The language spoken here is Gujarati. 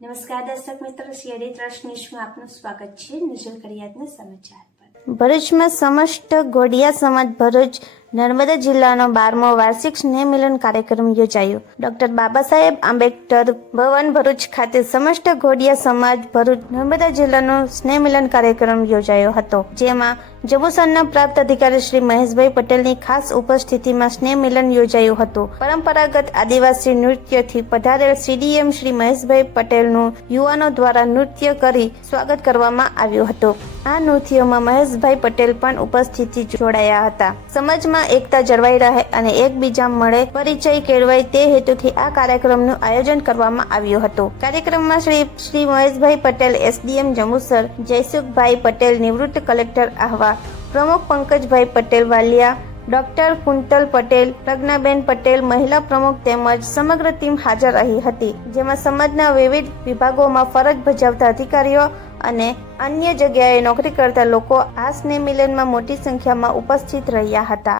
નમસ્કાર દર્શક મિત્રો, સીઆરડી ટ્રસ્ટ ન્યૂઝમાં આપનું સ્વાગત છે. નજર કરીએ આજના સમાચાર પર. ભરૂચમાં સમસ્ત ગોડિયા સમાજ ભરૂચ નર્મદા જિલ્લાનો 12મો વાર્ષિક સ્નેહ મિલન કાર્યક્રમ યોજાયો. ડોક્ટર બાબા સાહેબ આંબેડકર ભવન ભરૂચ ખાતે સમસ્ત ગોડિયા સમાજ ભરૂચ નર્મદા જિલ્લાનો સ્નેહ મિલન કાર્યક્રમ યોજાયો હતો, જેમાં જંબુસરના પ્રાપ્ત અધિકારી શ્રી મહેશભાઈ પટેલની ખાસ ઉપસ્થિતિમાં સ્નેહ મિલન યોજાયું હતું. પરંપરાગત આદિવાસી નૃત્યથી પધારેલ સીડીએમ શ્રી મહેશભાઈ પટેલનું યુવાનો દ્વારા નૃત્ય કરી સ્વાગત કરવામાં આવ્યું હતું. આ નૃત્યોમાં મહેશભાઈ પટેલ પણ ઉપસ્થિતિ જોડાયા હતા. સમાજમાં એકતા જળવાઈ રહે અને એકબીજા મળે પરિચય કેળવાય તે હેતુથી આ કાર્યક્રમનું આયોજન કરવામાં આવ્યું હતું. કાર્યક્રમમાં શ્રી મહેશભાઈ પટેલ એસડીએમ જંબુસર, જયસુખભાઈ પટેલ નિવૃત્ત કલેક્ટર આહવા, પ્રમુખ પંકજભાઈ પટેલ વાલિયા, ડોક્ટર કુંતલ પટેલ, પ્રજ્ઞાબેન પટેલ મહિલા પ્રમુખ તેમજ સમગ્ર ટીમ હાજર રહી હતી, જેમાં સમાજના વિવિધ વિભાગોમાં ફરજ બજાવતા અધિકારીઓ અને અન્ય જગ્યાએ નોકરી કરતા લોકો આ સ્નેહ મિલનમાં મોટી સંખ્યામાં ઉપસ્થિત રહ્યા હતા.